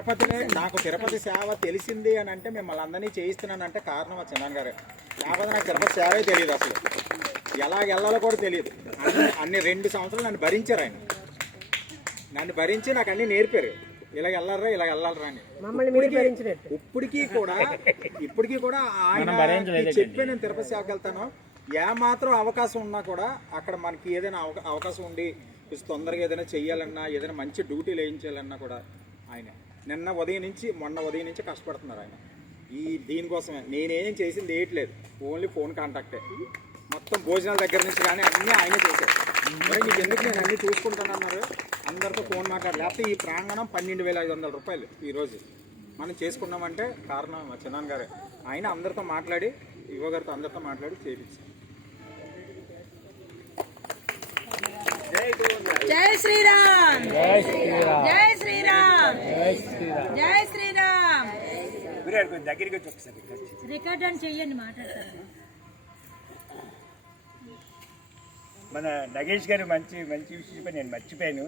తిరుపతిలో నాకు తిరుపతి సేవ తెలిసింది అని అంటే మిమ్మల్ని అందరినీ చేయిస్తున్నానంటే కారణం మా చిన్నాన్న గారు. లేకపోతే నాకు తిరుపతి సేవే తెలియదు, అసలు ఎలా వెళ్ళాలో కూడా తెలియదు. అన్ని 2 సంవత్సరాలు నన్ను భరించారు ఆయన, నన్ను భరించి నాకు అన్నీ నేర్పారు. ఇలా వెళ్ళాలరా అని. ఇప్పటికీ కూడా ఆయన చెప్పి నేను తిరుపతి సేవకి వెళ్తాను. ఏమాత్రం అవకాశం ఉన్నా కూడా అక్కడ మనకి ఏదైనా అవకాశం ఉండి తొందరగా ఏదైనా చెయ్యాలన్నా, ఏదైనా మంచి డ్యూటీలు వేయించాలన్నా కూడా ఆయన మొన్న ఉదయం నుంచి కష్టపడుతున్నారు ఆయన. దీనికోసమే నేనేం చేసింది ఏట్లేదు, ఓన్లీ ఫోన్ కాంటాక్టే. మొత్తం భోజనాల దగ్గర నుంచి కానీ అన్నీ ఆయనే చేశారు. మరి నీకు ఎందుకు నేను అన్నీ చూసుకుంటానన్నారు. అందరితో ఫోన్ మాట్లాడారు. లేకపోతే ఈ ప్రాంగణం 12,500 రూపాయలు ఈరోజు మనం చేసుకున్నామంటే కారణం మా చిన్నాన్న గారే. ఆయన అందరితో మాట్లాడి, యువ గారితో అందరితో మాట్లాడి చేయించారు. జై శ్రీరామ్, జై శ్రీరామ్, జై శ్రీరామ్, జై శ్రీరామ్. దగ్గరికి వచ్చి ఒకసారి రికార్డ్ అని చెయ్యండి, మాట్లాడతారు. మన నగేష్ గారు మంచి విషయం నేను మర్చిపోయాను.